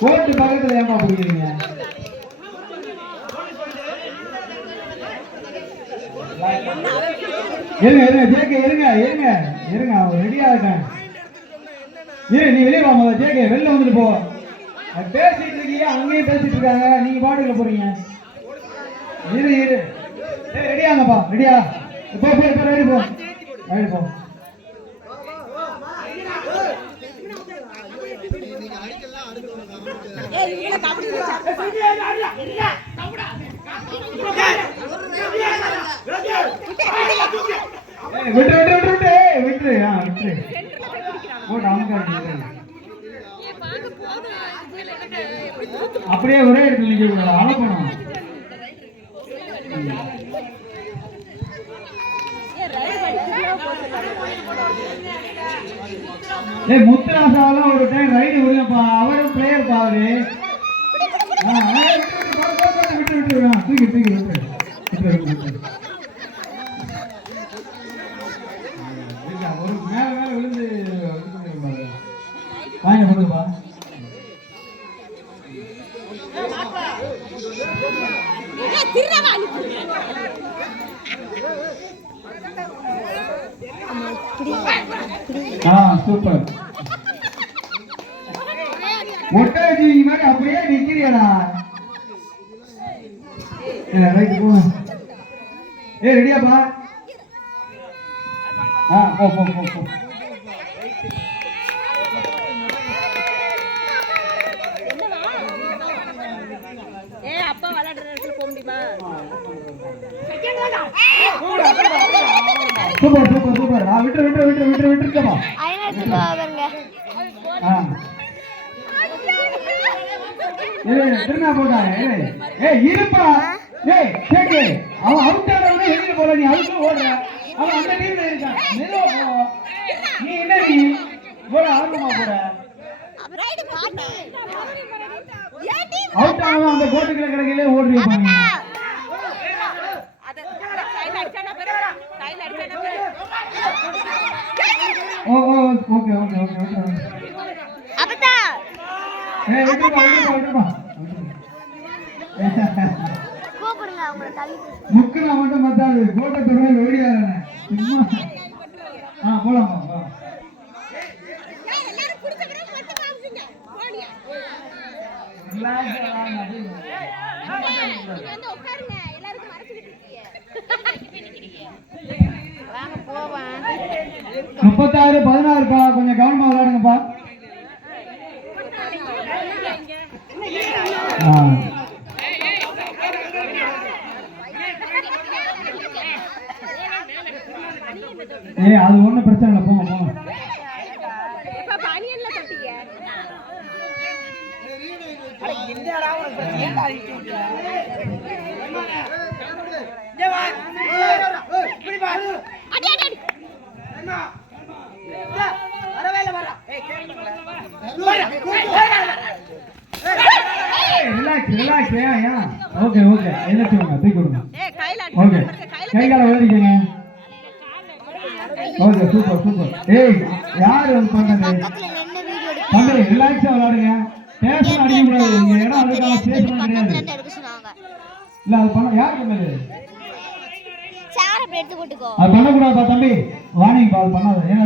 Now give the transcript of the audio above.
கோட்டு பக்கத்துல ஏமா பிடிக்கிறீங்க? இருங்க இருங்க ஜேகே இருங்க இருங்க இருங்க அவன் ரெடியா இருக்கேன். இரு நீ வெளியே வா, முதல்ல ஜேகே வெளில வந்துட்டு போ. பேசிட்டு இருக்கீங்க, அங்கேயும் பேசிட்டு இருக்காங்க, நீங்க பாட்டுல போறீங்க. இரு இரு ரெடியாங்கப்பா, ரெடியா? போ போ போ ரெடி போ ரெடி போ. விட்டு விட்டு விட்டு விட்டு விட்டு விட்டு போட்டு அப்படியே ஒரே இடத்துல நிக்க கூடாது, அனுப்பணும். முத்துராசாவெல்லாம் ஒரு டைம் ரைடு விடுங்கப்பா, அவரும் பிளேயர் பாரு. விட்டு விட்டு தூக்கி தூக்கி விட்டு ஒரு மேல மேல விழுந்து வாங்க போடுப்பா. சூப்பர். ஒட்டாஜி மாதிரி அப்படியே நிக்கிறியடா. ரைட் போ. ரெடியாப்பா? போ போ போ போ. அப்பா விளையாடுற இடத்துல போக முடியுமா? Super super super. விட்டு விட்டு விட்டு விட்டு விட்டுருக்கமா. திரும்ப போட்டாங்க. இருப்பா. அவன் அவுட் ஆனவனே வெளியில போல, நீ அவுட் ஓடுற. அவன் அந்த டீம்ல இருக்கான். மெதுவா போ. நீ என்ன நீ போட ஆர்வமா போற? அவுட் ஆனவன் அந்த கோட்டுக்குள்ள கிடக்கையிலே ஓடுறீங்க பாருங்க. ஓ ஓ ஓகே ஓகே ஓகே ஓகே. அப்பதா விட்டுப்பா விட்டுப்பா விட்டுப்பா. கூப்பிடுங்க அவங்கள தள்ளி. முக்குனா மட்டும் மத்தாது, கோட்டை தொடர்ந்து ஓடியாரனே சும்மா. போலாமா போ. எல்லாரும் குடிச்ச பிறகு வந்து பாக்குங்க. போடியா. ரிலாக்ஸ் ஆகாம வந்து உட்காருங்க, எல்லாரும் மறைச்சிட்டு இருக்கீங்க. வாங்க போவோம். 36 16 பா, கொஞ்சம் கவனமா விளையாடுங்கப்பா. அது ஒண்ணும் பிரச்சனை இல்லை, போங்க போங்க. Relax relax. Okay okay. எழுதிடுங்க, தூக்கி விடுங்க. ஓகே, கை கால விளையாடிக்கங்க. Okay super super. யாரு வந்து பண்ணது? தம்பி ரிலாக்ஸா விளையாடுங்க, பேசணும் அடிக்க கூடாது. இங்க இடம் அதுக்காக பேசணும் கிடையாது. இல்ல அது பண்ண யாரு பண்ணது? சேர எடுத்து போட்டுக்கோ. அது பண்ணக்கூடாதுப்பா தம்பி, வார்னிங். அது பண்ணாது. ஏன்னா